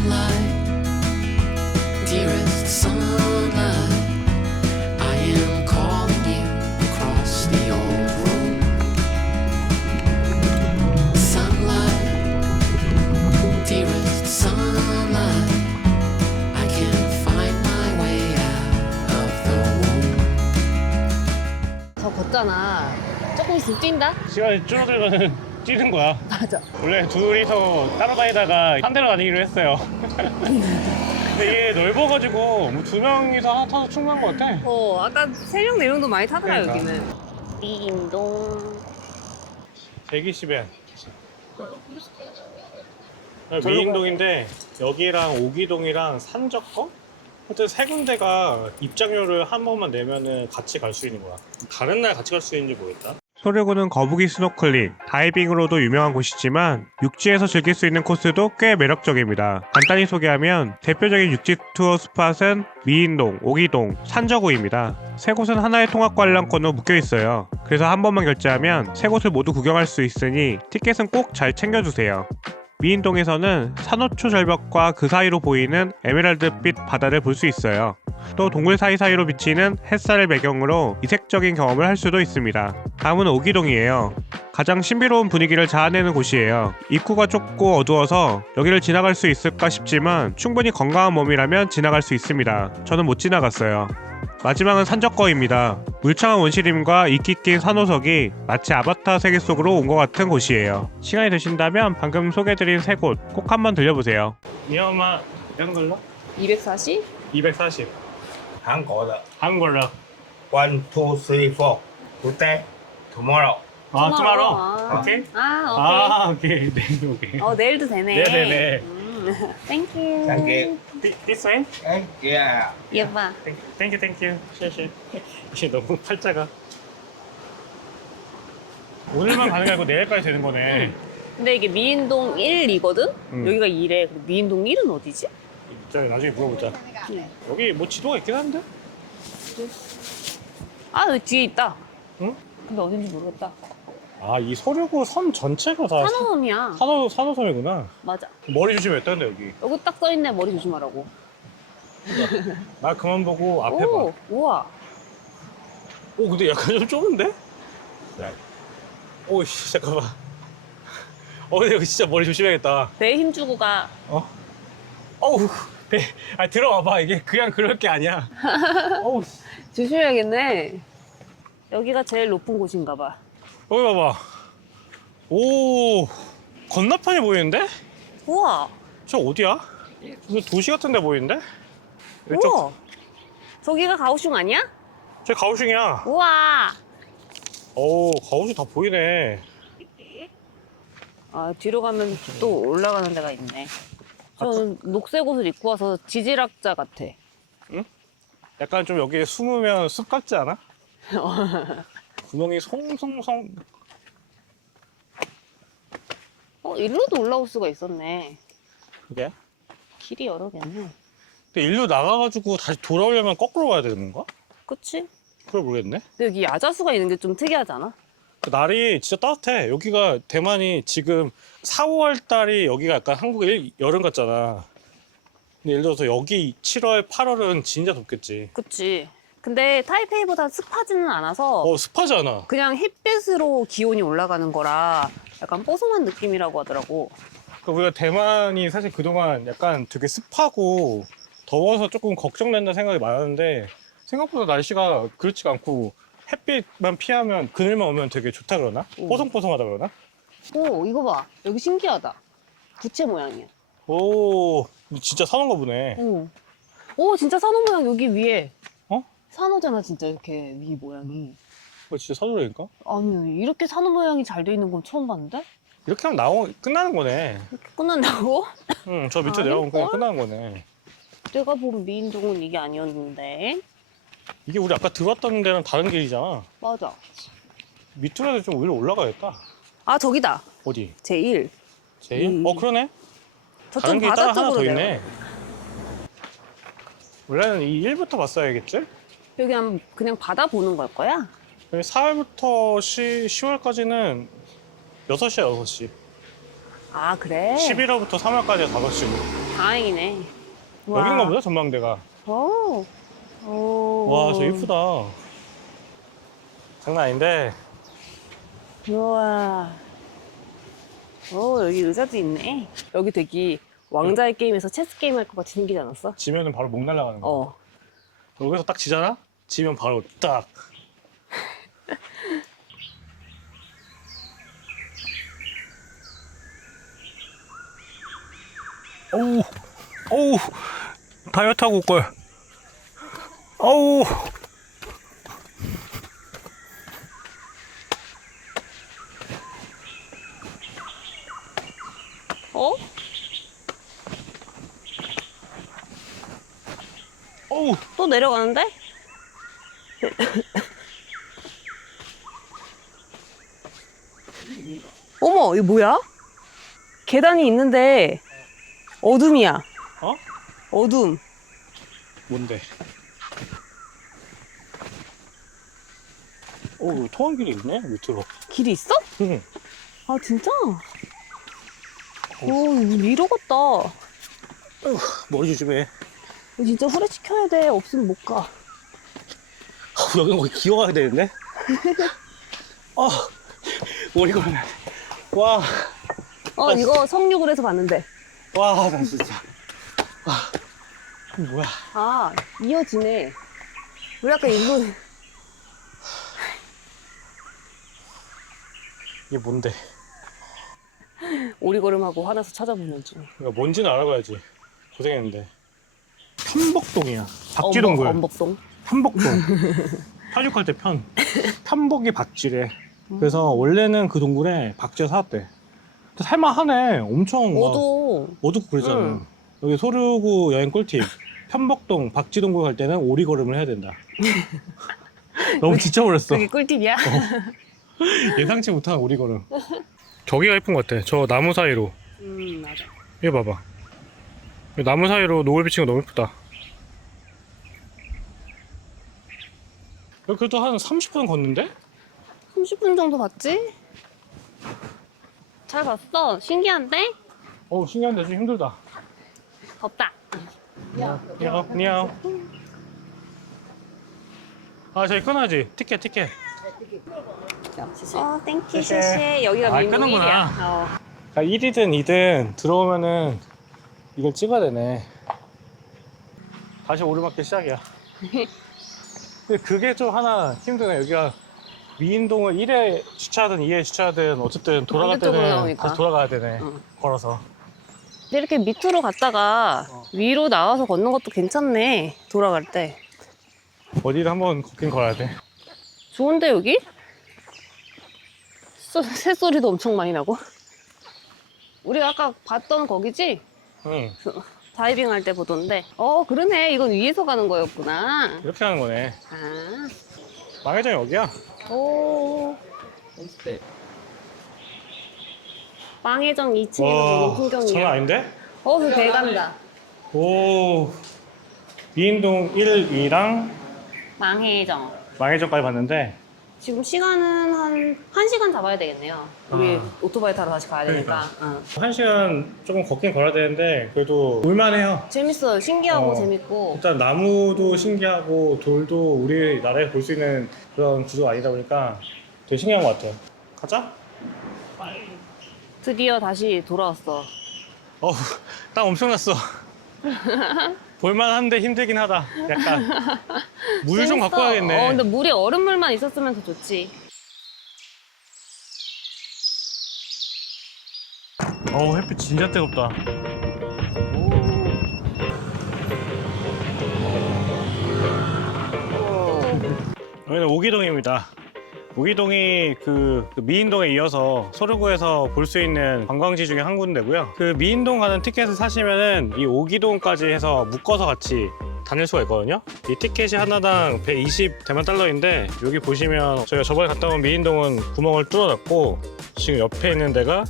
Sunlight, dearest sunlight, I am calling you across the old room. Sunlight, dearest sunlight, I can find my way out of the womb. 저 걷잖아. 조금 있으면 뛴다? 시간이 줄어들면 뛰는 거야. 맞아. 원래 둘이서 따라다니다가 한 대로 다니기로 했어요. 근데 이게 넓어가지고 뭐 2명이서 하나 타도 충분한 것 같아. 아까 3명, 4명도 많이 타더라, 그러니까. 여기는. 미인동. 120엔. 미인동인데 여기랑 오기동이랑 산적거? 하여튼 세 군데가 입장료를 한 번만 내면은 같이 갈 수 있는 거야. 다른 날 같이 갈 수 있는지 모르겠다. 소래구는 거북이 스노클링, 다이빙으로도 유명한 곳이지만 육지에서 즐길 수 있는 코스도 꽤 매력적입니다. 간단히 소개하면 대표적인 육지 투어 스팟은 미인동, 오기동, 산저구입니다. 세 곳은 하나의 통합 관람권으로 묶여 있어요. 그래서 한 번만 결제하면 세 곳을 모두 구경할 수 있으니 티켓은 꼭 잘 챙겨주세요. 미인동에서는 산호초 절벽과 그 사이로 보이는 에메랄드빛 바다를 볼 수 있어요. 또 동굴 사이사이로 비치는 햇살을 배경으로 이색적인 경험을 할 수도 있습니다. 다음은 오기동이에요. 가장 신비로운 분위기를 자아내는 곳이에요. 입구가 좁고 어두워서 여기를 지나갈 수 있을까 싶지만 충분히 건강한 몸이라면 지나갈 수 있습니다. 저는 못 지나갔어요. 마지막은 산적거입니다. 물창한 원시림과 이끼 낀 산호석이 마치 아바타 세계 속으로 온 것 같은 곳이에요. 시간이 되신다면 방금 소개해드린 세 곳 꼭 한번 들려보세요. 이엄마 한글로? 240? 240. 한국어. 한글로. 1, 2, 3, 4. Today, tomorrow. 아, 투마로? 아. 오케이? 아, 오케이. 오케이. 네, 오케이. 내일도 되네. 네네네. Thank you. Thank you. This way? Yeah. 예뻐. 땡큐. 쉐쉐. 이게 너무 팔자가. 오늘만 가는 게 아니고 내일까지 되는 거네. 근데 이게 미인동 1이거든? 음. 여기가 2래. 미인동 1은 어디지? 저기 나중에 물어보자. 네. 여기 뭐 지도가 있긴 한데? 여기 뒤에 있다. 응? 근데 어딘지 모르겠다. 아, 이 서류구 섬 전체가 다 산호섬이야. 산호섬이구나. 맞아. 머리 조심했다는데 여기. 여기 딱 써있네. 머리 조심하라고. 나 그만 보고 앞에 오, 봐. 우와. 오, 근데 약간 좀 좁은데? 오, 씨, 잠깐만. 근데 여기 진짜 머리 조심해야겠다. 배에 힘 주고 가. 어우, 들어와봐. 이게 그냥 그럴 게 아니야. 어우, 조심해야겠네. 여기가 제일 높은 곳인가 봐. 여기 봐봐. 오, 건너편이 보이는데? 우와. 저 어디야? 무슨 도시 같은 데 보이는데? 우와. 저기가 가오슝 아니야? 저 가오슝이야. 우와. 오, 가오슝 다 보이네. 뒤로 가면 또 올라가는 데가 있네. 저는 녹색 옷을 입고 와서 지질학자 같아. 약간 좀 여기 숨으면 숲 같지 않아? 구멍이 송송송. 일로도 올라올 수가 있었네. 그게? 길이 여러 개네. 근데 일로 나가가지고 다시 돌아오려면 거꾸로 가야 되는 건가? 그치? 그걸 모르겠네. 근데 여기 야자수가 있는 게 좀 특이하지 않아? 그 날이 진짜 따뜻해. 여기가 대만이 지금 4, 5월 달이 여기가 약간 한국의 여름 같잖아. 근데 예를 들어서 여기 7월, 8월은 진짜 덥겠지. 그치. 근데 타이페이보다 습하지는 않아서 습하잖아. 그냥 햇빛으로 기온이 올라가는 거라 약간 뽀송한 느낌이라고 하더라고. 그러니까 우리가 대만이 사실 그동안 약간 되게 습하고 더워서 조금 걱정된다는 생각이 많았는데 생각보다 날씨가 그렇지가 않고 햇빛만 피하면 그늘만 오면 되게 좋다 그러나? 뽀송뽀송하다 그러나? 오, 이거 봐. 여기 신기하다. 부채 모양이야. 오, 진짜 사는가 보네. 오, 진짜 산호 모양 여기 위에. 어? 산호잖아, 진짜 이렇게 위 모양이. 진짜 사주라니까? 아니, 이렇게 산호 모양이 잘 돼 있는 건 처음 봤는데? 이렇게 하면 끝나는 거네. 이렇게 끝난다고? 응, 저 밑에 내려오면 그냥 아닐걸? 끝나는 거네. 내가 본 미인동은 이게 아니었는데. 이게 우리 아까 들어왔던 데랑 다른 길이잖아. 맞아. 밑으로 해서 좀 위로 올라가야겠다. 저기다. 어디? 제1. 제일? 그러네. 저쪽 다른 길이 바다 따라 하나 더 쪽으로 있네. 내려. 원래는 이 1부터 봤어야겠지? 여기 그냥 바다 보는 걸 거야? 4월부터 10월까지는 6시야, 6시. 그래? 11월부터 3월까지 5시고. 다행이네. 여긴가 보다 전망대가. 오. 오. 와, 저 이쁘다. 장난 아닌데. 우와. 오, 여기 의자도 있네. 여기 되게 왕자의 게임에서 체스 게임 할 것 같이 생기지 않았어? 지면은 바로 목 날아가는 거야. 어. 여기서 딱 지잖아? 지면 바로 딱. 어우, 어우, 다이어트 하고 올걸. 어우. 어? 어우. 또 내려가는데? 어머, 이거 뭐야? 계단이 있는데 어둠이야. 어? 어둠. 뭔데? 오, 통한 길이 있네, 밑으로. 길이 있어? 응. 아, 진짜? 오, 위로 갔다. 머리 조심해. 이거 진짜 후레시켜야 돼. 없으면 못 가. 여긴 거의 기어가야 되는데? 머리 걸려. 와, 이거 성육을 해서 봤는데. 와, 나 진짜. 뭐야. 아, 이어지네. 우리 아까 일로. 이게 뭔데? 오리걸음하고 화나서 찾아보는 중. 그러니까 뭔지는 알아봐야지. 고생했는데. 편복동이야. 박쥐동굴. 엄복동. 편복동. 탈육할 때 편. 편복이 박쥐래. 그래서 원래는 그 동굴에 박쥐가 살았대. 근데 살만하네. 엄청 막 어둡고 그러잖아. 응. 여기 소르구 여행 꿀팁. 편복동 박쥐동굴 갈 때는 오리걸음을 해야 된다. 너무 지쳐버렸어. 그게 꿀팁이야? 예상치 못한 오리걸음. 저기가 예쁜 것 같아. 저 나무 사이로. 맞아. 이거 봐봐. 이 나무 사이로 노을 비치는 거 너무 예쁘다. 여기 그래도 한 30분 걷는데? 30분 정도 봤지? 잘 봤어. 신기한데? 어우, 신기한데 좀 힘들다. 덥다. 니아오. 아, 저기 끊어야지. 티켓. 땡큐, 쉐쉐. 여기가 민국 끄는구나. 1이야. 아, 1이든 2든 들어오면은 이걸 찍어야 되네. 다시 오르막길 시작이야. 근데 그게 좀 하나 힘드네. 여기가 미인동을 1회 주차하든 2회 주차하든 어쨌든 돌아갈 반대쪽으로 때는 나오니까. 다시 돌아가야 되네. 응. 걸어서. 근데 이렇게 밑으로 갔다가 위로 나와서 걷는 것도 괜찮네. 돌아갈 때. 어디를 한번 걷긴 걸어야 돼. 좋은데 여기? 새소리도 엄청 많이 나고. 우리가 아까 봤던 거기지? 응. 다이빙 할 때 보던데. 그러네. 이건 위에서 가는 거였구나. 이렇게 하는 거네. 아. 망회장이 여기야. 오. 망해정 2층에서 보는 장난 풍경이야. 아닌데? 그 배 간다. 오. 미인동 1, 2랑 망해정. 망회장까지 봤는데 지금 시간은 한 1시간 잡아야 되겠네요. 우리 오토바이 타러 다시 가야 되니까. 응. 1시간 조금 걷긴 걸어야 되는데 그래도 볼만해요. 재밌어요. 신기하고 어. 재밌고. 일단 나무도 신기하고 돌도 우리나라에 볼 수 있는 그런 구조가 아니다 보니까 되게 신기한 것 같아요. 가자. 드디어 다시 돌아왔어. 어우, 땀 엄청 났어. 볼만한데 힘들긴 하다. 약간 물 좀 재밌어. 갖고 와야겠네. 근데 물에 얼음물만 있었으면 더 좋지. 햇빛 진짜 뜨겁다. 여기는 오기동입니다. 오기동이 그 미인동에 이어서 소르구에서 볼 수 있는 관광지 중에 한 군데고요. 그 미인동 가는 티켓을 사시면은 이 오기동까지 해서 묶어서 같이 다닐 수가 있거든요. 이 티켓이 하나당 120 달러인데 여기 보시면 저희가 저번에 갔다 온 미인동은 구멍을 뚫어놨고 지금 옆에 있는 데가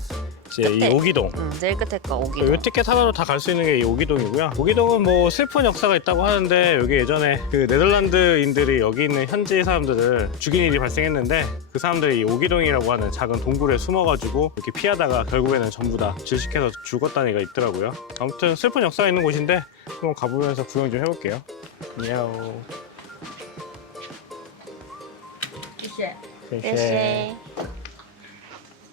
이제 이 오기동. 제일 끝에 거 오기동. 이 티켓 하나로 다 갈 수 있는 게 이 오기동이고요. 오기동은 뭐 슬픈 역사가 있다고 하는데 여기 예전에 그 네덜란드인들이 여기 있는 현지 사람들을 죽인 일이 발생했는데 그 사람들이 이 오기동이라고 하는 작은 동굴에 숨어가지고 이렇게 피하다가 결국에는 전부 다 질식해서 죽었다는 얘기가 있더라고요. 아무튼 슬픈 역사가 있는 곳인데 한번 가보면서 구경 좀 해볼게요. 안녕. 네.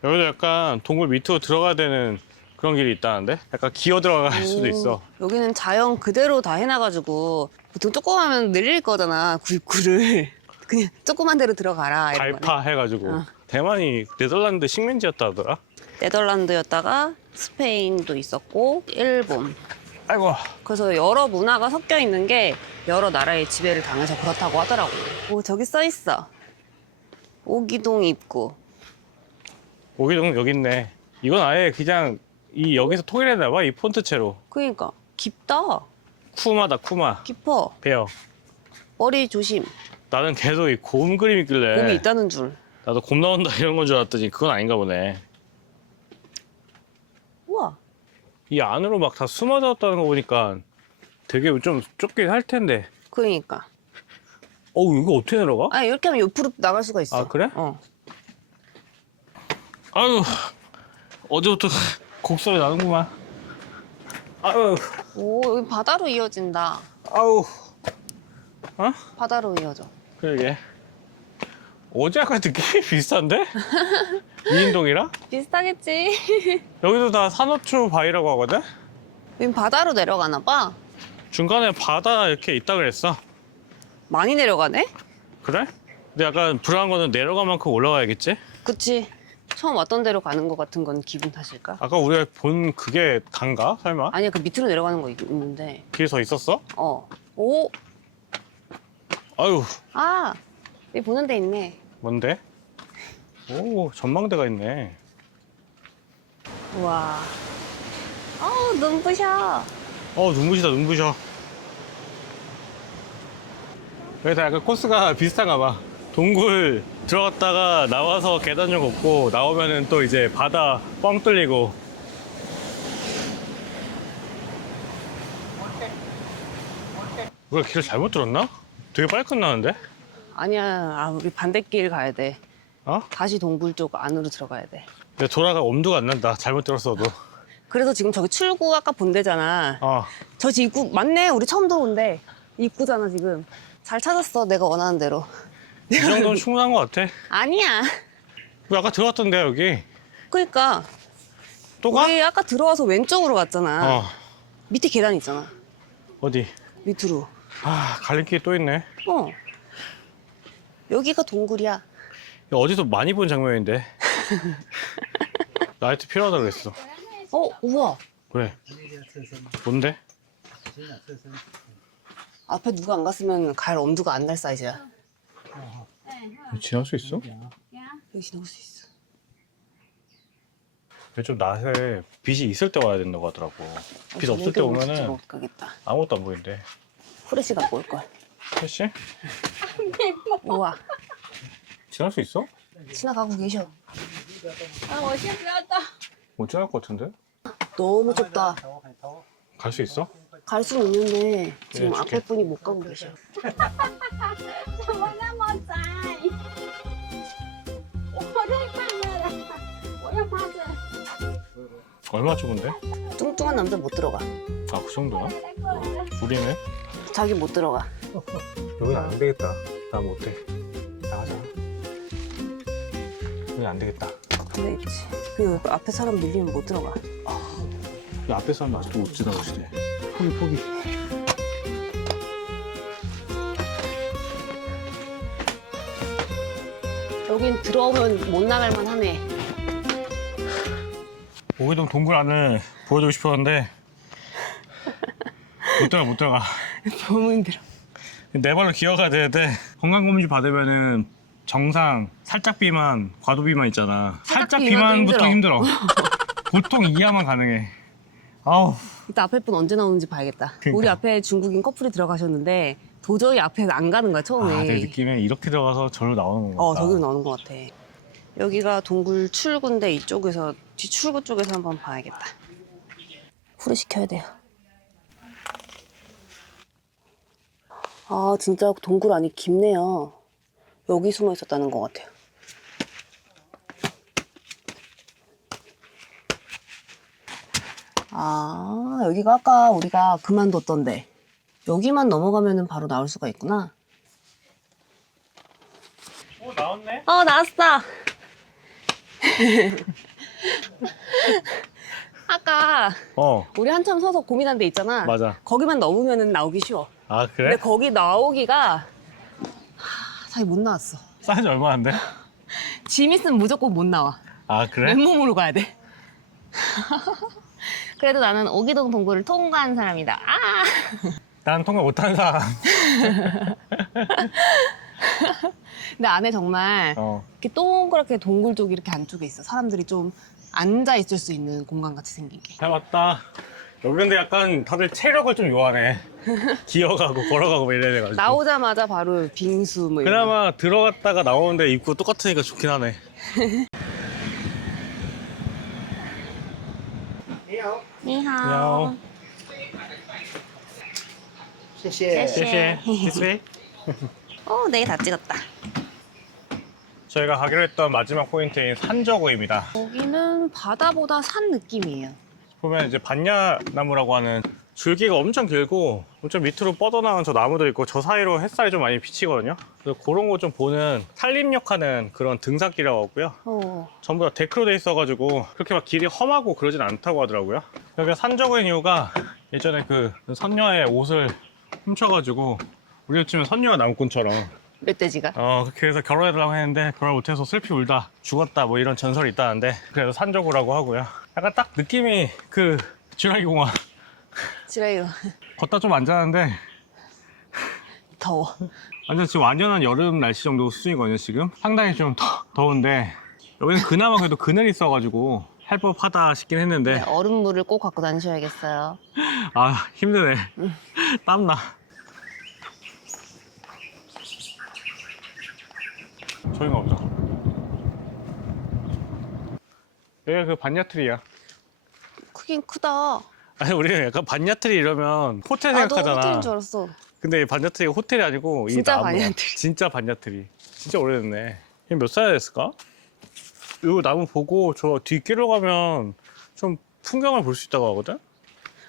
여기도 약간 동굴 밑으로 들어가야 되는 그런 길이 있다는데? 약간 기어 들어갈 수도 있어. 여기는 자연 그대로 다 해놔가지고 보통 조그마하면 늘릴 거잖아, 굴을. 그냥 조그만 데로 들어가라. 이런 거네. 갈파 해가지고. 대만이 네덜란드 식민지였다 하더라. 네덜란드였다가 스페인도 있었고 일본. 아이고. 그래서 여러 문화가 섞여 있는 게 여러 나라의 지배를 당해서 그렇다고 하더라고. 오, 저기 써 있어. 오기동 입구. 오기동 여기 있네. 이건 아예 그냥 여기서 통일했나 봐. 이 폰트체로. 그러니까 깊다. 쿠마다 쿠마. 깊어. 배어. 머리 조심. 나는 계속 이 곰 그림 있길래. 곰이 있다는 줄. 나도 곰 나온다 이런 건 줄 알았더니 그건 아닌가 보네. 우와. 이 안으로 막 다 숨어졌다는 거 보니까 되게 좀 좁긴 할 텐데. 그러니까. 이거 어떻게 내려가? 아, 이렇게 하면 옆으로 나갈 수가 있어. 아, 그래? 어. 아유, 어제부터 곡소리 나는구만. 아유, 오, 여기 바다로 이어진다. 아우. 어? 바다로 이어져. 그러게. 어제 아까 느낌이 비슷한데? 이인동이랑? 비슷하겠지. 여기도 다 산호초 바위라고 하거든? 여긴 바다로 내려가나 봐. 중간에 바다 이렇게 있다 그랬어. 많이 내려가네? 그래? 근데 약간 불안한 거는 내려갈 만큼 올라가야겠지? 그치. 처음 왔던 데로 가는 것 같은 건 기분 탓일까? 아까 우리가 본 그게 강가? 설마? 아니야, 그 밑으로 내려가는 거 있는데. 길에 서 있었어? 어. 오! 아유, 아! 여기 보는 데 있네. 뭔데? 오, 전망대가 있네. 우와. 어우, 눈부셔. 눈부시다, 눈부셔. 그래서 약간 코스가 비슷한가 봐. 동굴 들어갔다가 나와서 계단 좀 걷고 나오면은 또 이제 바다 뻥 뚫리고. 우리가 길을 잘못 들었나? 되게 빨리 끝나는데? 아니야, 우리 반대길 가야 돼. 어? 다시 동굴 쪽 안으로 들어가야 돼. 근데 돌아가 엄두가 안 난다. 잘못 들었어도. 그래서 지금 저기 출구 아까 본 데잖아. 저 집 입구 맞네. 우리 처음 들어온데 입구잖아 지금. 잘 찾았어. 내가 원하는 대로. 이 정도면 충분한 것 같아. 아니야. 우리 아까 들어갔던데 여기. 그러니까 또 가? 우리 아까 들어와서 왼쪽으로 갔잖아. 밑에 계단 있잖아. 어디? 밑으로. 갈림길이 또 있네. 여기가 동굴이야. 이거 어디서 많이 본 장면인데. 라이트 필요하다 그랬어. 우와. 왜? 뭔데? 앞에 누가 안 갔으면 갈 엄두가 안 날 사이즈야. 지날 수 있어? 여기 지나올 수 있어. 좀 낮에 빛이 있을 때 와야 된다고 하더라고. 빛 없을 때 오면은 못 가겠다. 아무것도 안 보이는데. 후레쉬 갖고 올 걸. 혜씨? 우와. 지날 수 있어? 지나가고 계셔. 못 지날 것 같은데? 너무 좁다. 갈 수 있어? 갈 수는 있는데 지금 줄게. 앞에 분이 못 가고 계셔. 怎么那么窄？我太笨了，我要趴着。 얼마 좁은데? 뚱뚱한 남자 못 들어가. 그 정도야? 우리는? 자기 못 들어가. 여긴 안 되겠다. 나 못해. 나가자. 여긴 안 되겠다. 근데 그 앞에 사람 밀리면 못 들어가. 이 앞에 사람 아직도 못 지나가시네. 포기. 여긴 들어오면 못 나갈 만하네. 오기동 동굴 안을 보여주고 싶었는데 못 들어가. 너무 힘들어. 네 발로 기어가야 되는데 건강검진 받으면은 정상 살짝 비만, 과도 비만 있잖아. 살짝 비만부터 힘들어. 보통 이하만 가능해. 아우. 이따 앞에 분 언제 나오는지 봐야겠다. 그러니까. 우리 앞에 중국인 커플이 들어가셨는데 도저히 앞에 안 가는 거야 처음에. 내 느낌에 이렇게 들어가서 저로 나오는 거 같다. 저기로 나오는 것 같아. 여기가 동굴 출구인데 이쪽에서 뒷출구 쪽에서 한번 봐야겠다. 풀을 시켜야 돼요. 아, 진짜 동굴 안이 깊네요. 여기 숨어 있었다는 것 같아요. 아, 여기가 아까 우리가 그만뒀던데. 여기만 넘어가면 바로 나올 수가 있구나. 오, 나왔네? 나왔어. 아까 우리 한참 서서 고민한 데 있잖아. 맞아. 거기만 넘으면 나오기 쉬워. 아, 그래? 근데 거기 나오기가 자기 못 나왔어. 사이즈 얼마인데? 짐 있으면 무조건 못 나와. 아, 그래? 맨몸으로 가야 돼. 그래도 나는 오기동 동굴을 통과한 사람이다. 아! 난 통과 못하는 사람. 근데 안에 정말 이렇게 동그랗게 동굴 쪽이 이렇게 안쪽에 있어. 사람들이 좀 앉아 있을 수 있는 공간 같이 생긴 게. 잘 왔다. 여기 근데 약간 다들 체력을 좀 요하네. 기어가고 걸어가고 뭐 이래야 돼가지고. 나오자마자 바로 빙수 뭐 이런. 그나마 들어갔다가 나오는데 입구 똑같으니까 좋긴 하네. 你好. 안녕. 谢谢。 谢谢. 디스웨이. 네 개 다 찍었다. 저희가 가기로 했던 마지막 포인트인 산저고입니다. 여기는 바다보다 산 느낌이에요. 보면 이제 반야나무라고 하는 줄기가 엄청 길고 좀 밑으로 뻗어나온 저 나무도 있고 저 사이로 햇살이 좀 많이 비치거든요. 그래서 그런 거 좀 보는 산림욕하는 그런 등산길이라고 하고요. 전부 다 데크로 돼 있어가지고 그렇게 막 길이 험하고 그러진 않다고 하더라고요. 여기가 산저고인 이유가 예전에 그 선녀의 옷을 훔쳐가지고 우리 치면 선녀가 나무꾼처럼 멧돼지가. 그렇게 해서 결혼해달라고 했는데 결혼 못해서 슬피 울다 죽었다 뭐 이런 전설이 있다는데 그래서 산저고라고 하고요. 약간 딱 느낌이 그 쥐라기 공원 지라이가 걷다 좀 앉았는데 더워. 완전 지금 완전한 여름 날씨 정도 수준이거든요. 지금 상당히 좀 더운데 여기는 그나마 그래도 그늘이 있어가지고 할 법하다 싶긴 했는데 얼음물을 꼭 갖고 다니셔야겠어요. 아 힘드네. 땀나. 저희가 없죠. 여기가 그 반야트리야. 크긴 크다. 아니 우리는 약간 반야트리 이러면 호텔 나도 생각하잖아. 호텔인 줄 알았어. 근데 반야트리가 호텔이 아니고 진짜 이 나무야. 반야트리. 진짜 반야트리. 진짜 오래됐네. 이게 몇 살 됐을까? 이 나무 보고 저 뒷길로 가면 좀 풍경을 볼 수 있다고 하거든?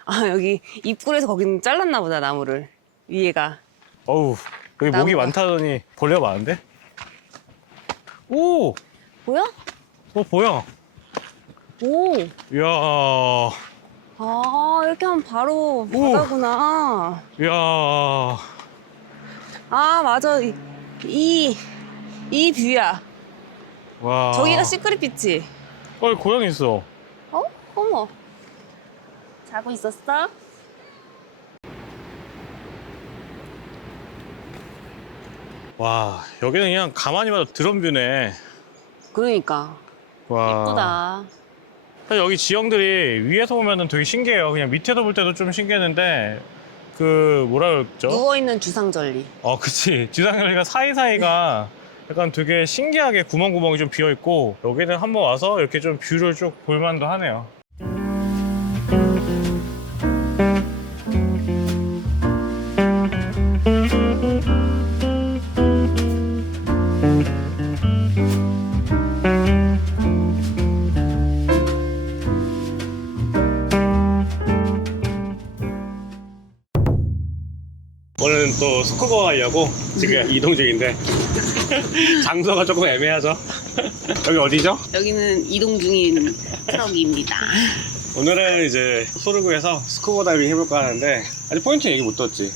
아, 여기 입구에서 거기는 잘랐나 보다, 나무를. 위에가. 어우, 여기 나무가. 목이 많다더니 벌레가 많은데? 오! 뭐야? 보여. 오! 이야, 아, 이렇게 하면 바로 바다구나. 이야. 아, 맞아. 이 뷰야. 와. 저기가 시크릿 비치. 고양이 있어. 어머. 자고 있었어? 와, 여기는 그냥 가만히 봐도 드럼뷰네. 그러니까. 와. 예쁘다. 사실 여기 지형들이 위에서 보면은 되게 신기해요. 그냥 밑에서 볼 때도 좀 신기했는데, 그, 뭐라 그랬죠? 누워있는 주상절리. 그치. 지상렬리가 사이사이가 약간 되게 신기하게 구멍구멍이 좀 비어있고, 여기는 한번 와서 이렇게 좀 뷰를 쭉 볼만도 하네요. 오늘은 또 스쿠버 가려고 지금 이동 중인데 장소가 조금 애매하죠? 여기 어디죠? 여기는 이동 중인 트럭입니다. 오늘은 이제 소르구에서 스쿠버 다이빙 해볼까 하는데 아직 포인트 얘기 못 들었지?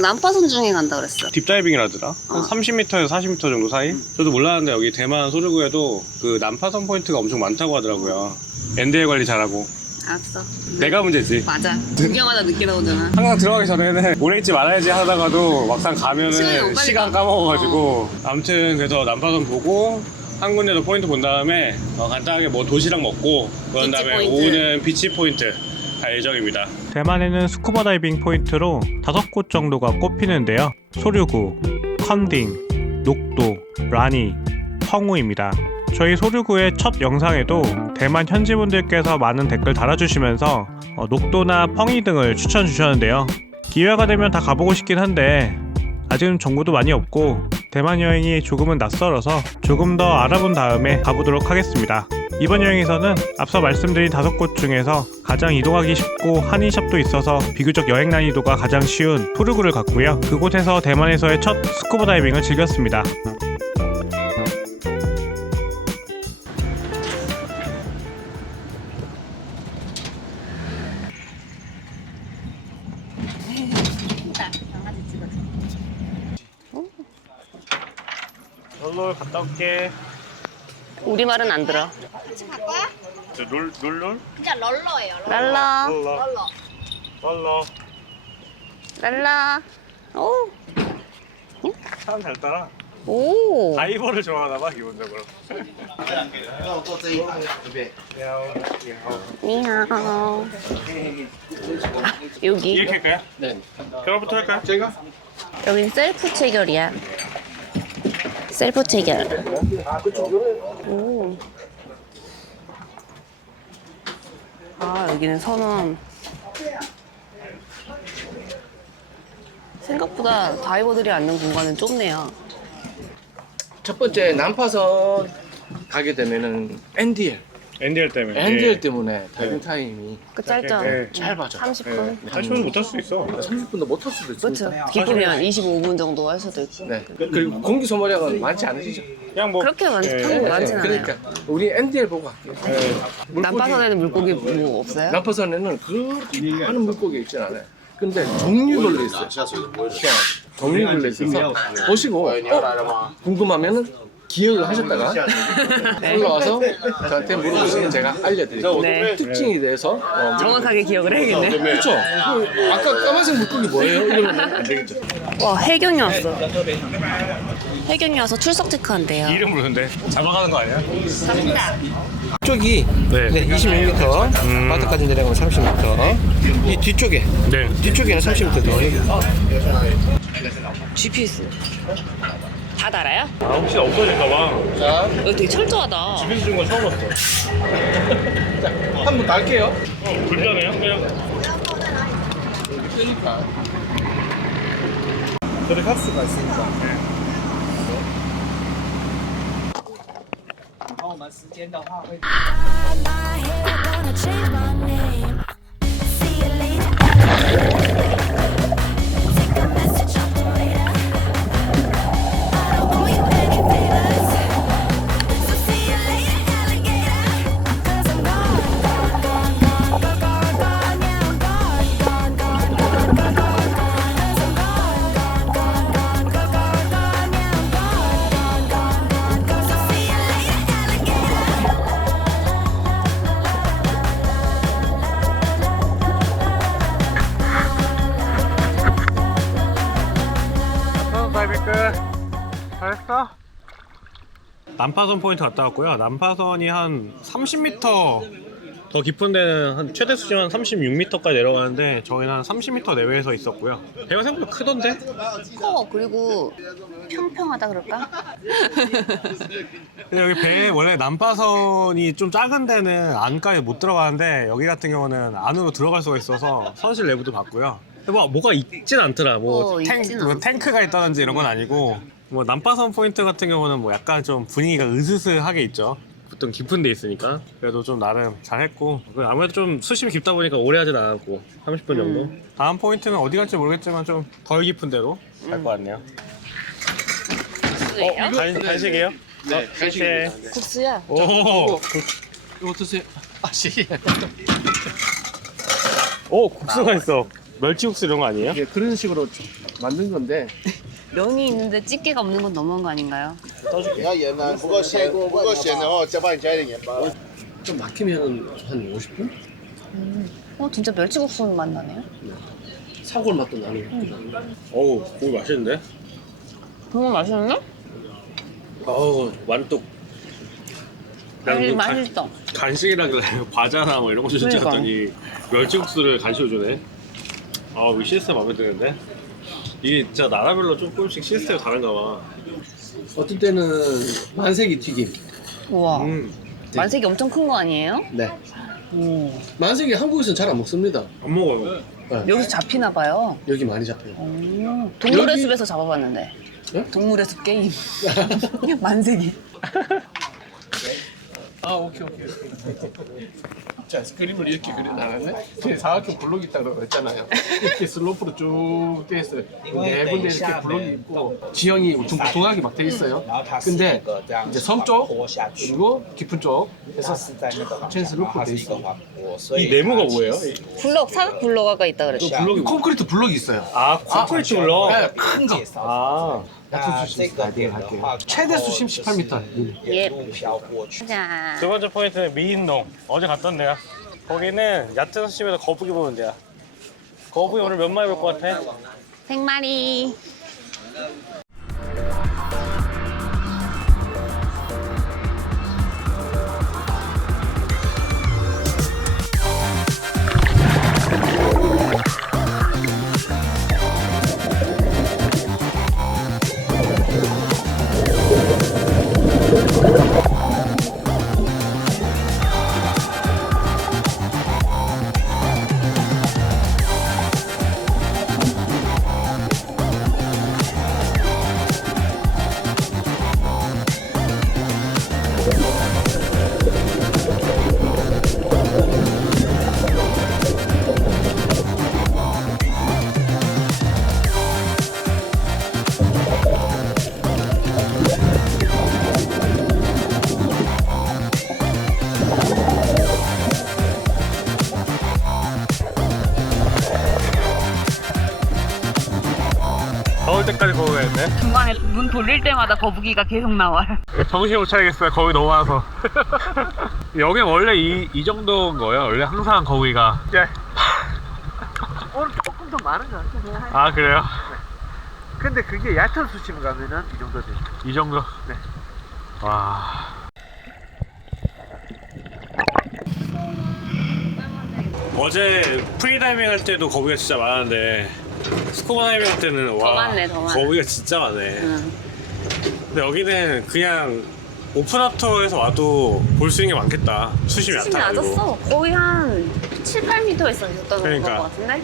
난파선 중에 간다 그랬어. 딥다이빙이라더라? 한 30m에서 40m 정도 사이? 저도 몰랐는데 여기 대만 소르구에도 그 난파선 포인트가 엄청 많다고 하더라고요. NDL 관리 잘하고. 알았어. 내가 문제지. 맞아. 구경하다 늦게 나오잖아. 항상 들어가기 전에는 오래 있지 말아야지 하다가도 막상 시간이 너무 가면은 빨리 시간 가. 까먹어가지고 아무튼 그래서 난파선 보고 한 군데도 포인트 본 다음에 간단하게 뭐 도시락 먹고 그런 비치 다음에 포인트. 오후는 비치 포인트 갈 예정입니다. 대만에는 스쿠버 다이빙 포인트로 5곳 정도가 꼽히는데요. 소류구, 컨딩, 녹도, 라니, 펑우입니다. 저희 소류구의 첫 영상에도 대만 현지분들께서 많은 댓글 달아주시면서 녹도나 펑이 등을 추천 주셨는데요. 기회가 되면 다 가보고 싶긴 한데 아직은 정보도 많이 없고 대만 여행이 조금은 낯설어서 조금 더 알아본 다음에 가보도록 하겠습니다. 이번 여행에서는 앞서 말씀드린 5곳 중에서 가장 이동하기 쉽고 한인샵도 있어서 비교적 여행 난이도가 가장 쉬운 푸르구를 갔고요. 그곳에서 대만에서의 첫 스쿠버 다이빙을 즐겼습니다. 롤롤 갔다 올게. 우리말은 안 들어. 롤롤? 진짜 럴러예요. 랄라. 롤러. 랄라. 오. 사람 잘 따라. 오. 다이버를 좋아하나봐 기본적으로. 니하오. 여기. 이렇게 할까요? 네. 그럼부터 할까요? 제가? 여긴 셀프 체결이야. 셀프 체결. 오. 아, 여기는 선원. 생각보다 다이버들이 앉는 공간은 좁네요. 첫 번째 난파선 가게 되면은 NDL NDL 때문에 다이빙 타임이 그 짧죠? 네. 짧아져. 30분? 80분 못 할 수 있어. 30분도 못 할 수도 있습니다. 그렇죠. 기쁘면 25분 정도 할 수도 있고. 네. 그리고 공기 소모량은 많지 않으시죠? 그냥 뭐 그렇게 많진 네. 않아요. 그러니까 우리 NDL 보고 할게요. 난파선에는 물고기 뭐 없어요? 난파선에는 그렇게 많은 물고기 있진 않아요. 근데 종류별로 있어요. 종류별로 있어서 보시고 궁금하면은 기억을 하셨다가 올라와서 저한테 물어보시면 제가 알려드릴게요. 네. 특징에 대해서 정확하게 기억을 해야겠네. 그렇죠. 아까 까만색 물고기 뭐예요? 이러면 안 되겠죠. 와, 해경이 왔어. 해경이 와서 출석 체크한대요. 이름 부르는데 잡아가는 거 아니야? 쪽이 네. 26m, 바닥까지 내려가면 30m. 이 뒤쪽에 네. 뒤쪽에는 30m 더 해요. GPS. 다 달아요? 아 혹시 없어질까봐. 자, 여기 되게 철저하다. 집에서 준 건 처음 봤어. 한번 갈게요. 불편해요? 그냥. 그러니까. 저기 카스가 있으니까. 다이빙 끝. 잘했어? 난파선 포인트 갔다 왔고요. 난파선이 한 30m 더 깊은 데는 한 최대 수심 한 36m까지 내려가는데 저희는 한 30m 내외에서 있었고요. 배가 생각보다 크던데? 커. 그리고 평평하다 그럴까? 근데 여기 배에 원래 난파선이 좀 작은 데는 안까지 못 들어가는데 여기 같은 경우는 안으로 들어갈 수가 있어서 선실 내부도 봤고요. 뭐가 있진 않더라. 있진 않아. 탱크가 있다든지 이런 건 아니고 뭐 난파선 포인트 같은 경우는 뭐 약간 좀 분위기가 으스스하게 있죠. 보통 깊은 데 있으니까. 그래도 좀 나름 잘했고 아무래도 좀 수심이 깊다 보니까 오래 하진 않았고 30분 정도. 다음 포인트는 어디 갈지 모르겠지만 좀 덜 깊은 데로 갈 것 같네요. 간식이에요? 네, 간식. 국수야. 오. 이거 드세요. 오, 국수가 있어. 멸치국수 이런 거 아니에요? 이게 그런 식으로 만든 건데 면이 있는데 찌개가 없는 건 너무한 거 아닌가요? 比较盐呢，不够咸，不够咸的话，我再帮你加一点盐巴。 좀 막히면 한 50분? 진짜 멸치국수 맛 나네요. 사골 맛도 나는. 어우, 고기 맛있는데? 정말 맛있나? 어우, 완뚝. 맛있어. 간식이라길래 과자나 뭐 이런 거 주실 줄 그러니까. 알았더니 멸치국수를 간식으로 주네. 아, 이 시스템 마음에 드는데? 이게 진짜 나라별로 조금씩 시스템이 다른가 봐. 어떤 때는 만세기 튀김, 우와. 네. 만색이 엄청 큰 거 아니에요? 네. 오. 만색이 한국에서는 잘 안 먹습니다. 안 먹어요. 여기서 잡히나 봐요. 여기 많이 잡혀요. 오. 동물의 여기- 숲에서 잡아봤는데. 네? 동물의 숲 게임. 만색이. 아, 오케이. 자, 그림을 이렇게 그려놔네. 제 사각형 블록이 있다고 했잖아요. 이렇게 슬로프로 쭉 돼 있어요. 네 군데 이렇게 블록이 있고 지형이 둥둥하게 막 돼 있어요. 근데 이제 섬 쪽, 그리고 깊은 쪽 해서 전체 슬로프로 돼 있어요. 이 네모가 뭐예요? 블럭, 사각 블럭가 있다 그랬죠. 블록이 콘크리트 블록이 있어요. 아, 콘크리트 블럭. 네, 큰 거. 아, 약간 수심 할게요. 최대 수심 18m. 예. 자. 두 번째 포인트는 미인동. 어제 갔던 데야. 거기는 야트 서심에서 거북이 보는 데야. 거북이 오늘 몇 마리 볼 것 같아? 100마리. 더울 때까지 거북이였네. 중간에 문 돌릴 때마다 거북이가 계속 나와요. 정신 못 차리겠어요. 거북이 너무 많아서. 여기 원래 이 정도인 거예요. 원래 항상 거북이가. 네. 오늘 조금 더 많은 것 같아요. 아, 그래요? 근데 그게 얕은 수심 가면은 이 정도 돼요. 이 정도? 네. 와. 어제 프리다이빙 할 때도 거북이가 진짜 많았는데 스쿠버 다이빙 할 때는 더 많네, 더 많네. 거북이가 진짜 많네. 응. 근데 여기는 그냥 오픈워터에서 와도 볼 수 있는 게 많겠다. 수심이 수심이 얕아가지고. 낮았어. 거의 한 7, 8m에서 있었던 그러니까. 것 같은데?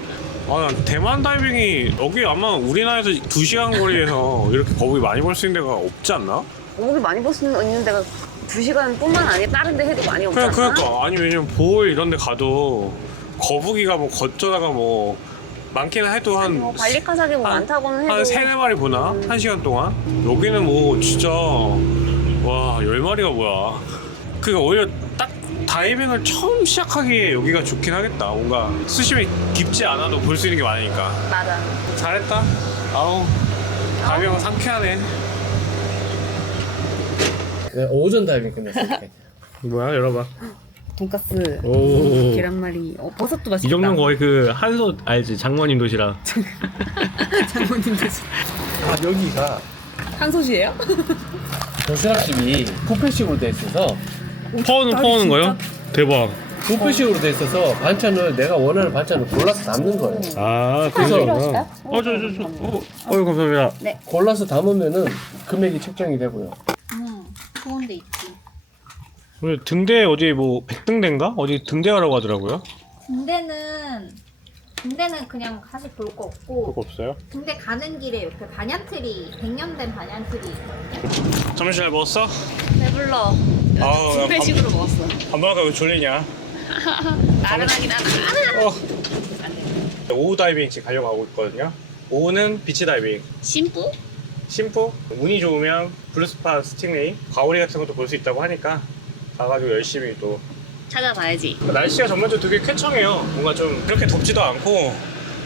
아, 난 대만 다이빙이 여기 아마 우리나라에서 2시간 거리에서 이렇게 거북이 많이 볼 수 있는 데가 없지 않나? 거북이 많이 볼 수 있는 데가 2시간 뿐만 아니라 다른 데 해도 많이 없잖아. 그러니까 아니 왜냐면 보홀 이런 데 가도 거북이가 뭐 걷다가 뭐 많기는 해도 한 뭐 발리카사기 뭐 많다고는 해도 한 3-4마리 보나? 1시간 동안? 여기는 뭐 진짜 와 10마리가 뭐야. 그러니까 오히려 딱 다이빙을 처음 시작하기에 여기가 좋긴 하겠다. 뭔가 수심이 깊지 않아도 볼 수 있는 게 많으니까. 맞아. 잘했다. 아우 다이빙은 상쾌하네. 네, 오전 다이빙 끝났을 때. 뭐야 열어봐. 돈까스, 오. 계란말이, 버섯도 맛있겠다. 이 정도는 거의 그 한솥 알지? 장모님 도시락. 장모님 도시. 아, 여기가 한솥이에요? 도시락집이 뷔페식으로 돼 있어서 퍼오는 거요? 대박. 뷔페식으로 돼 있어서 반찬을 내가 원하는 반찬을 골라서 담는 거예요. 아, 그래서 어유 감사합니다. 골라서 담으면은 금액이 책정이 되고요. 좋은 데 있지. 오늘 등대 어디 뭐 백등대인가? 어디 등대 가라고 하더라고요. 군대는 그냥 사실 볼 거 없고 그거 없어요? 군대 가는 길에 옆에 반얀트리 100년 된 반얀트리 있거든요. 점심 잘 먹었어? 배불러. 아우, 야, 뷔페식으로 먹었어. 밥 먹을까 왜 졸리냐? 나른하긴 하다. 오후 다이빙 지금 가려고 하고 있거든요. 오후는 비치 다이빙. 심부? 심포? 운이 좋으면 블루스파 스팅레이, 가오리 같은 것도 볼 수 있다고 하니까 가가지고 열심히 또. 찾아봐야지. 날씨가 전반적으로 되게 쾌청해요. 뭔가 좀 그렇게 덥지도 않고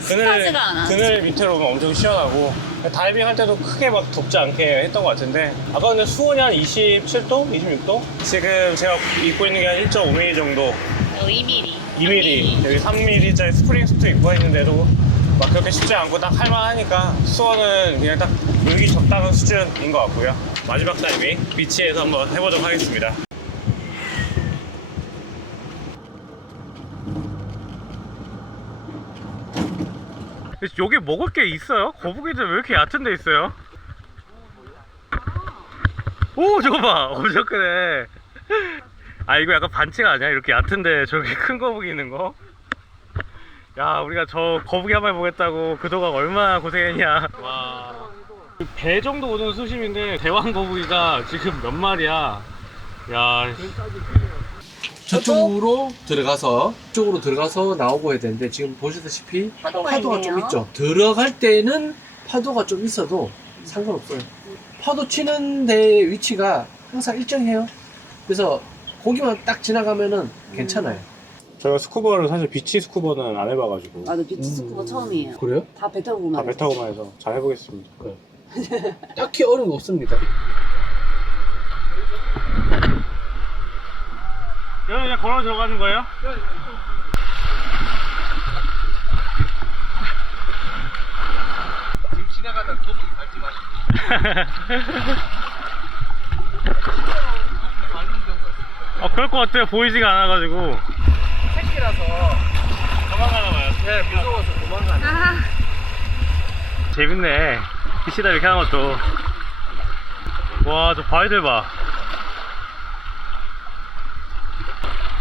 습하지가 않아. 그늘 밑으로 오면 엄청 시원하고 다이빙 할 때도 크게 막 덥지 않게 했던 것 같은데 아까 근데 수온이 한 27도? 26도? 지금 제가 입고 있는 게 한 1.5mm 정도. 2mm. 2mm 여기 3mm짜리 스프링 수트 입고 있는데도 막 그렇게 쉽지 않고 딱 할만하니까 수온은 그냥 딱 놀기 적당한 수준인 것 같고요. 마지막 다이빙 비치에서 한번 해보도록 하겠습니다. 여기 먹을 게 있어요? 거북이들 왜 이렇게 얕은 데 있어요? 오 저거 봐 엄청 크네. 아 이거 약간 반칙 아니야? 이렇게 얕은데 저렇게 큰 거북이 있는 거? 야 우리가 저 거북이 한 마리 보겠다고 그동안 얼마나 고생했냐. 와. 배 정도 오는 수심인데 대왕 거북이가 지금 몇 마리야. 야. 저쪽으로 들어가서 나오고 해야 되는데 지금 보시다시피 파도가 좀 있네요. 있죠. 들어갈 때는 파도가 좀 있어도 상관없어요. 파도 치는 데 위치가 항상 일정해요. 그래서 거기만 딱 지나가면은 괜찮아요. 제가 스쿠버를 사실 비치 스쿠버는 안 해봐가지고 나도 비치 스쿠버 처음이에요. 그래요? 다 배 타고 다 가면. 배 타고만 해서 잘 해보겠습니다. 딱히 어려운 거 없습니다. 여기 그냥 걸어 들어가는 거예요? 지금 지나가다 거북이 밟지 마시고. 그럴 것 같아요. 보이지가 않아가지고. 새끼라서 도망가나 봐요. 네, 무서워서 도망가네. 재밌네. 비치다 이렇게 하는 것도. 와, 저 바위들 봐.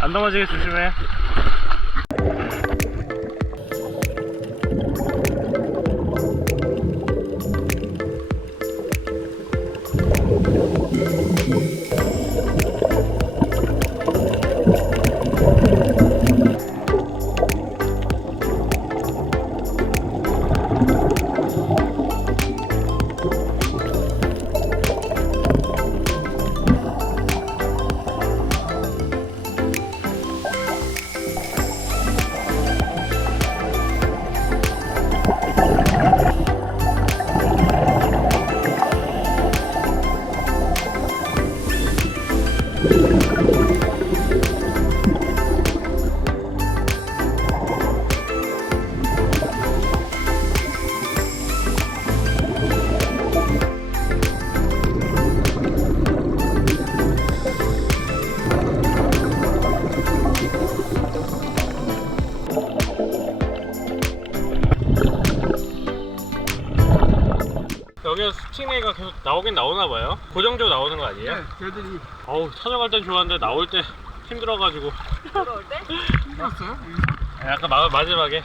안 넘어지게 조심해. 여기서 스팅레이가 계속 나오긴 나오나 봐요. 고정적으로 나오는 거 아니에요? 네, 걔들이 어우, 찾아갈 땐 좋았는데 나올 때 힘들어가지고. 들어올 때? 힘들었어요? 약간 마지막에.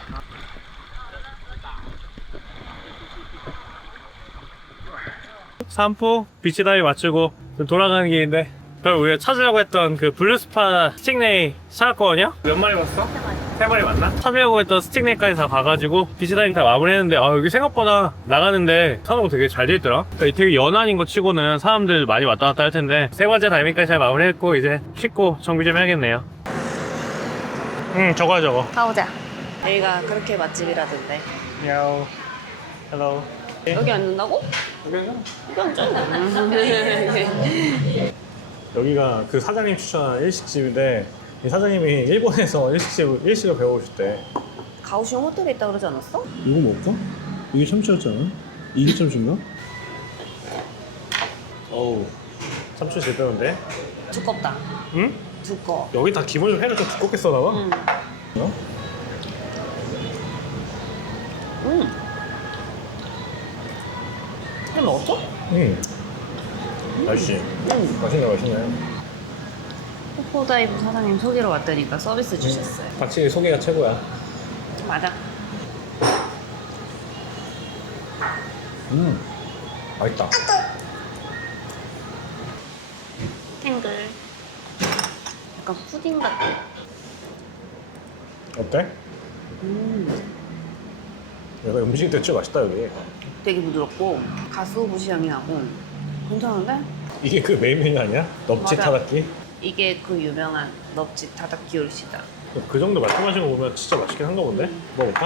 산포 비치다이 마치고 돌아가는 길인데, 그럼 우리가 찾으려고 했던 그 블루스파 스팅레이 찾았거든요? 몇 마리 봤어? 3마리 맞나? 찾으려고 했던 스팅레이까지 다 가가지고 비치다이빙 다 마무리했는데, 여기 생각보다 나가는데 산호가 되게 잘 돼 있더라. 그러니까 되게 연안인 거 치고는 사람들 많이 왔다 갔다 할 텐데, 3번째 다이빙까지 잘 마무리했고 이제 씻고 정비 좀 해야겠네요. 저거 가보자. 여기가 그렇게 맛집이라던데. 야오. 헬로. 여기 앉는다고? 여기 앉잖아. 여기가 그 사장님 추천한 일식집인데, 이 사장님이 일본에서 일식을 배워오셨대. 가오슝 호텔에 있다 그러지 않았어? 이거 먹을까? 이게 참치였잖아. 이게 참치인가? 어우, 참치 제대로인데? 두껍다. 응? 두꺼워. 여기 다 기본적으로 회를 좀 두껍게 써놔봐. 응. 어? 해 먹었어? 응. 맛있지? 응. 맛있네. 호포다이브 사장님 소개로 왔다니까 서비스 주셨어요. 확실히 소개가 최고야. 맞아. 맛있다. 탱글. 약간 푸딩 같아. 어때? 여기 음식이 되게 맛있다, 여기. 되게 부드럽고 가스오부시 향이 나고 괜찮은데? 이게 그 메인 메뉴 아니야? 넙치 맞아. 타다키? 이게 그 유명한 넙치 다다키 요리시다. 그 정도 말씀하신 거 보면 진짜 맛있긴 한가 본데? 먹어볼까?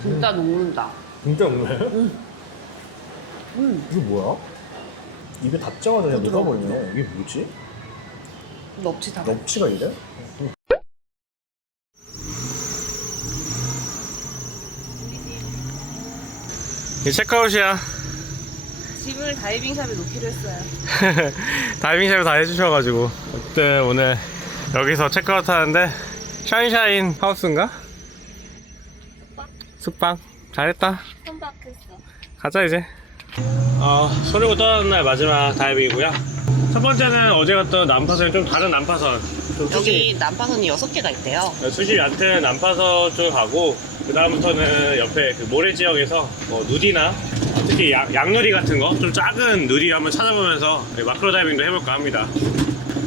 진짜 녹는다. 진짜 없네? 이게 뭐야? 입에 닿자마자 그냥 녹아버리네. 이게 뭐지? 넙치 다다키. 넙치가 이래? 이 체크아웃이야. 집을 다이빙샵에 놓기로 했어요. 다이빙샵을 다 해주셔가지고 그때 오늘 여기서 체크아웃 하는데, 샤인샤인 하우스인가? 숙박. 잘했다. 선박 가자 이제. 소리고 떠나는 날 마지막 다이빙이고요. 첫 번째는 어제 갔던 난파선이 좀 다른 난파선. 좀 여기 난파선이 6개가 있대요. 수심 얕은 난파선 쪽을 가고, 그 다음부터는 옆에 그 모래 지역에서 뭐 누디나 특히 양누리 같은 거 좀 작은 누리 한번 찾아보면서 마크로 다이빙도 해볼까 합니다.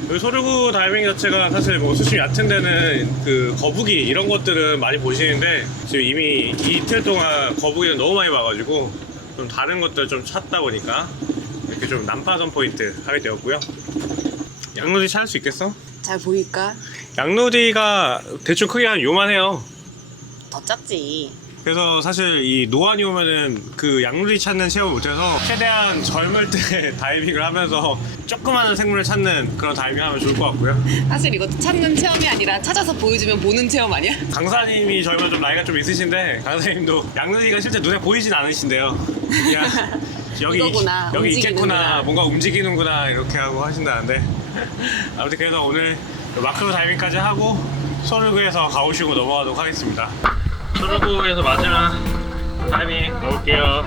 여기 소류구 다이빙 자체가 사실 뭐 수심 얕은 데는 그 거북이 이런 것들은 많이 보시는데, 지금 이미 이틀 동안 거북이를 너무 많이 봐가지고 좀 다른 것들 좀 찾다 보니까 이렇게 좀 난파선 포인트 하게 되었고요. 양누리 찾을 수 있겠어? 잘 보일까? 양누리가 대충 크기가 한 요만해요. 더 작지. 그래서 사실 이 노안이 오면은 그 양누리 찾는 체험을 못해서 최대한 젊을 때 다이빙을 하면서 조그마한 생물을 찾는 그런 다이빙 하면 좋을 것 같고요. 사실 이것도 찾는 체험이 아니라 찾아서 보여주면 보는 체험 아니야? 강사님이 저희만 좀 나이가 좀 있으신데, 강사님도 양누리가 실제 눈에 보이진 않으신데요. 그냥 여기 이거구나, 여기 움직이는구나. 있겠구나, 뭔가 움직이는구나 이렇게 하고 하신다는데, 아무튼 그래서 오늘 마크로 다이빙까지 하고 소류구에서 가오시고 넘어가도록 하겠습니다. 소류구에서 마지막 다이빙 가볼게요.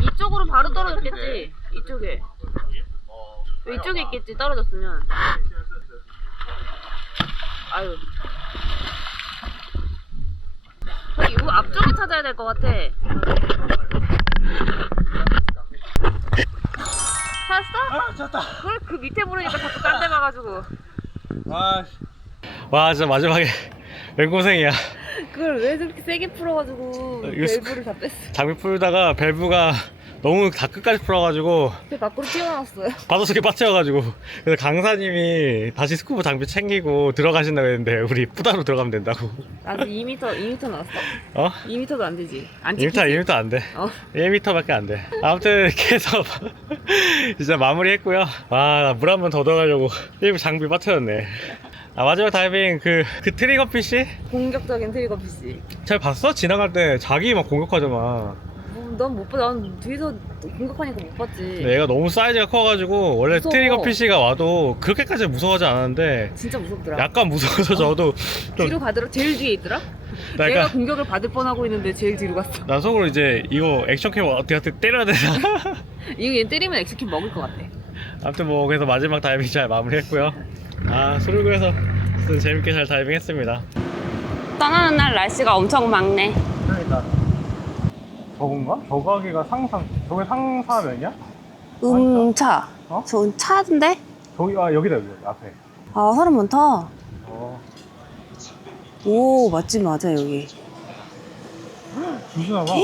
이쪽으로 바로 떨어졌겠지? 이쪽에. 이쪽에 있겠지, 떨어졌으면. 아유. 저기 요 앞쪽에 찾아야 될 것 같아. 찾았어? 찾았다. 그걸 그 밑에 부르니까 자꾸 딴 데 가가지고. 와 진짜 마지막에 맹고생이야. 그걸 왜 그렇게 세게 풀어가지고 밸브를 다 뺐어. 장비 풀다가 밸브가 너무 다 끝까지 풀어가지고 배 밖으로 튀어나왔어요. 바닷속에 빠져가지고, 그래서 강사님이 다시 스쿠버 장비 챙기고 들어가신다고 했는데 우리 뿌다로 들어가면 된다고. 아직 2m 나왔어? 어? 2m도 안 되지. 안 2m 안 돼. 어. 1m밖에 안 돼. 아무튼 이렇게 해서 진짜 마무리했고요. 와, 물 한 번 더 들어가려고 일부 장비 빠뜨렸네. 마지막 다이빙 그 트리거피쉬? 공격적인 트리거 피시. 잘 봤어? 지나갈 때 자기 막 공격하잖아. 넌 못 봐. 난 뒤에서 공격하니까 못 봤지. 근데 얘가 너무 사이즈가 커가지고 원래 무서워. 트리거피쉬가 와도 그렇게까지 무서워하지 않았는데 진짜 무섭더라. 약간 무서워서 저도 좀 뒤로 가더라. 제일 뒤에 있더라. 나 내가 약간 공격을 받을 뻔하고 있는데 제일 뒤로 갔어. 난 속으로 이제 이거 액션캠 어떻게 때려야 되나. 이거 얘 때리면 엑스큐 먹을 것 같아. 아무튼 뭐 그래서 마지막 다이빙 잘 마무리했고요. 소류구에서 재밌게 잘 다이빙했습니다. 떠나는 날 날씨가 엄청 맑네. 저건가? 저 가게가 저게 상사면이야? 차. 어? 저 차던데? 저기 여기다 여기 앞에. 사람 많다. 어. 오, 맛집 맞아 여기. 주시나 봐.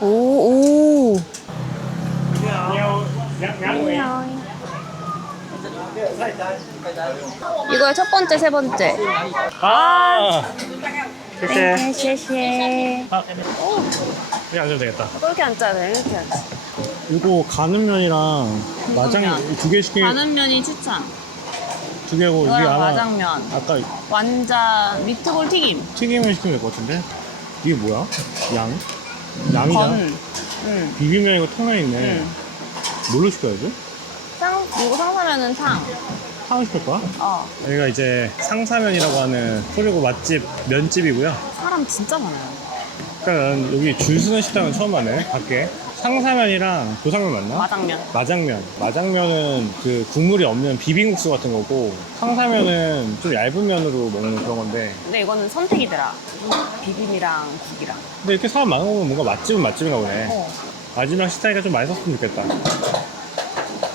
오. 안녕. 이거야 첫 번째, 세 번째. 네, 쉐쉐. 여기 앉으면 되겠다. 그렇게 앉자, 이렇게 앉자. 이거 가는 면이랑 마장 두 개 시키면 가는 면이 추천. 두 개고 이게 이거랑 아마 마장면. 아까 완자 미트볼 튀김. 튀김을 시키면 될 것 같은데. 이게 뭐야? 양이잖아. 응. 비빔면 이거 통에 있네. 응. 뭘로 시켜야지? 이거 상사면은 상. 탕을 시킬 거야? 여기가 이제 상사면이라고 하는 소류구 맛집 면집이고요. 사람 진짜 많아요. 일단 여기 줄 서는 식당은 처음 봤네. 밖에 상사면이랑 도상면 맞나? 마장면. 마장면은 그 국물이 없는 비빔국수 같은 거고, 상사면은 좀 얇은 면으로 먹는 그런 건데. 근데 이거는 선택이더라. 비빔이랑 국이랑. 근데 이렇게 사람 많은 거 보면 뭔가 맛집은 맛집인가 보네. 어. 마지막 식사니까 좀 맛있었으면 좋겠다.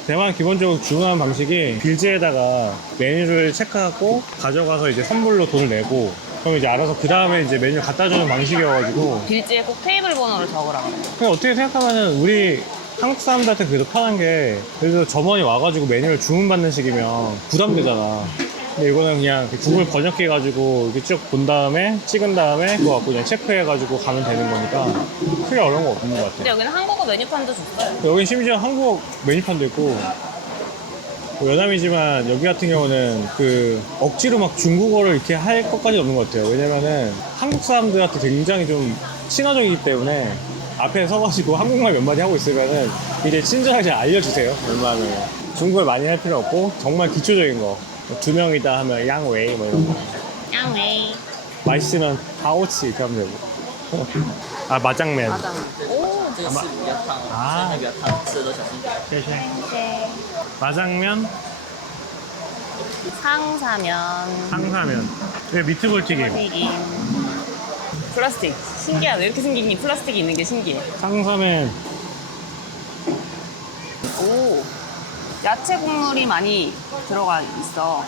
대만 기본적으로 주문하는 방식이 빌지에다가 메뉴를 체크하고 가져가서 이제 선불로 돈을 내고, 그럼 이제 알아서 그 다음에 이제 메뉴 갖다 주는 방식이어가지고. 빌지에 꼭 테이블 번호를 적으라 그래. 그냥 어떻게 생각하면은 우리 한국 사람들한테 그래도 편한 게, 그래도 점원이 와가지고 메뉴를 주문받는 식이면 부담되잖아. 근데 이거는 그냥 구글 번역해가지고 이렇게 쭉 본 다음에 찍은 다음에 그거 갖고 그냥 체크해가지고 가면 되는 거니까 크게 어려운 거 없는 것 같아. 근데 여기는 한국어 메뉴판도 줬어요. 여기 심지어 한국 메뉴판도 있고, 뭐 여담이지만 여기 같은 경우는 그 억지로 막 중국어를 이렇게 할 것까지 없는 것 같아요. 왜냐면은 한국 사람들한테 굉장히 좀 친화적이기 때문에 앞에 서가지고 한국말 몇 마디 하고 있으면은 이제 친절하게 알려주세요. 웬만하면 중국어를 많이 할 필요 없고 정말 기초적인 거, 두 명이다 하면 양웨이 뭐 이런 거, 양웨이. 맛있으면 하오치 이렇게 하면 되고. 아 마장면. 마장면. 오. 这个是鱼鸭汤，啊那个鱼鸭汤吃的都小心点。 네. 마장면, 상사면. 상사면. 이게 미트볼 튀김. 튀김. 플라스틱. 신기하다. 이렇게 생긴 이 플라스틱이 있는 게 신기해. 상사면. 오. 야채 국물이 많이 들어가 있어.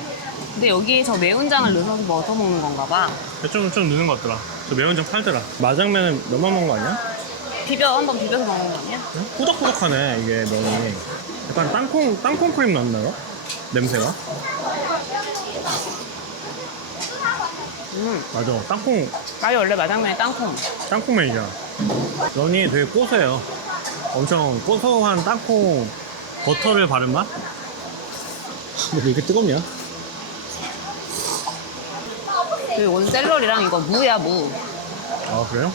근데 여기에 저 매운장을 넣어서 먹어 먹는 건가 봐. 좀 넣는 것 같더라. 저 매운장 팔더라. 마장면은 면만 먹는 거 아니야? 한번 비벼서 먹는 거 아니야? 응? 꾸덕꾸덕하네 이게 면이. 약간 땅콩 크림 났나요? 냄새가? 맞아, 땅콩 아니 원래 마장면에 면이잖아. 면이 되게 고소해요. 엄청 고소한 땅콩 버터를 바른 맛? 근데 왜 이렇게 뜨겁냐? 그리고 오늘 샐러리랑 이거 무야 무. 아 그래요?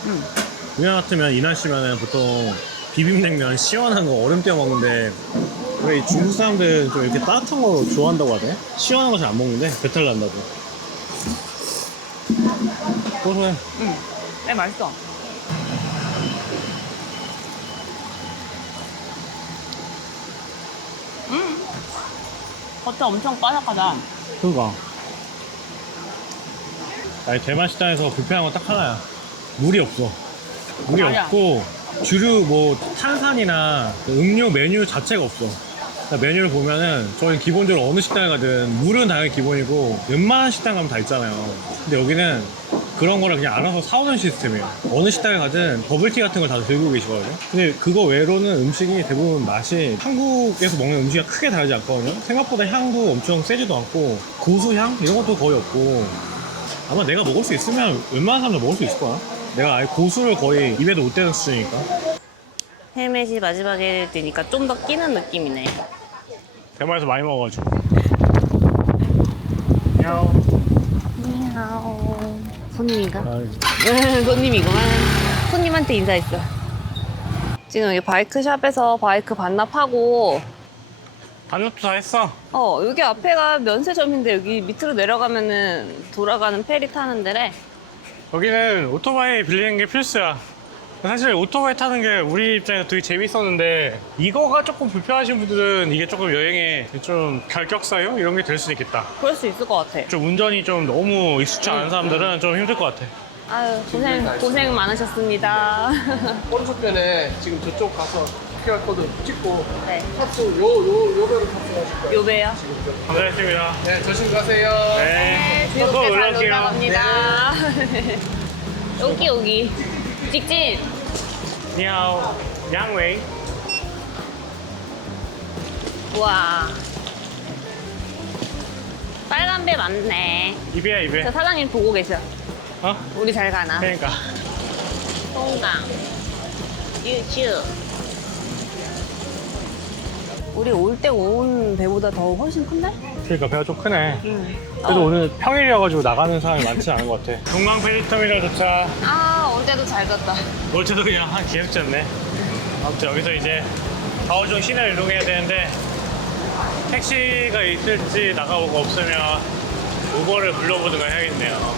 우리나라 같으면 이 날씨면은 보통 비빔냉면 시원한 거 얼음 띄워 먹는데, 왜 이 중국 사람들은 좀 이렇게 따뜻한 거 좋아한다고 하네? 시원한 거 잘 안 먹는데 배탈 난다고. 고소해. 네 맛있어. 버터 엄청 바삭하다. 그니까. 아니 대만 식당에서 불편한 건 딱 하나야. 물이 없어. 물이 맞아. 없고 주류 뭐 탄산이나 음료 메뉴 자체가 없어. 그러니까 메뉴를 보면은 저희 기본적으로 어느 식당에 가든 물은 당연히 기본이고 웬만한 식당 가면 다 있잖아요. 근데 여기는 그런 거를 그냥 알아서 사오는 시스템이에요. 어느 식당에 가든 버블티 같은 걸 다 들고 계시거든요. 근데 그거 외로는 음식이 대부분 맛이 한국에서 먹는 음식이 크게 다르지 않거든요. 생각보다 향도 엄청 세지도 않고 고수향 이런 것도 거의 없고, 아마 내가 먹을 수 있으면 웬만한 사람도 먹을 수 있을 거야. 내가 아예 고수를 거의 입에도 못 대는 수준이니까. 헬멧이 마지막에 되니까 좀 더 끼는 느낌이네. 대만에서 많이 먹어가지고. 니하오. 손님인가? 아, 손님이구만. 손님한테 인사했어. 지금 여기 바이크샵에서 바이크 반납하고, 반납도 다 했어. 여기 앞에가 면세점인데 여기 밑으로 내려가면은 돌아가는 페리 타는 데래. 여기는 오토바이 빌리는 게 필수야. 사실 오토바이 타는 게 우리 입장에서 되게 재밌었는데, 이거가 조금 불편하신 분들은 이게 조금 여행에 좀 결격사유? 이런 게 될 수도 있겠다. 그럴 수 있을 것 같아. 좀 운전이 좀 너무 익숙치 않은 사람들은 좀 힘들 것 같아. 아유, 고생 많으셨습니다. 오른쪽편에 지금 저쪽 가서 QR코드 찍고 네. 탑승 요 배로 탑승하실 거예요. 요배요? 감사합니다. 네, 조심 가세요. 네. 또 즐겁게 잘 놀다 올라올게요. 갑니다. 여기. 직진. 니하오, 양웨이. 우와. 빨간 배 많네. 입이야, 입에. 저 사장님 보고 계셔. 어? 우리 잘 가나? 그러니까. 송강. 유튜. 우리 올 때 온 배보다 더 훨씬 큰데? 그러니까 배가 좀 크네. 응. 그래도 오늘 평일이어가지고 나가는 사람이 많지 않은 것 같아. 동강 페리터미널 도착. 올 때도 잘 갔다. 올 때도 그냥 한 계속 잤네. 아무튼 여기서 이제 가오중 시내를 이동해야 되는데, 택시가 있을지 나가보고 없으면 우버를 불러보든가 해야겠네요.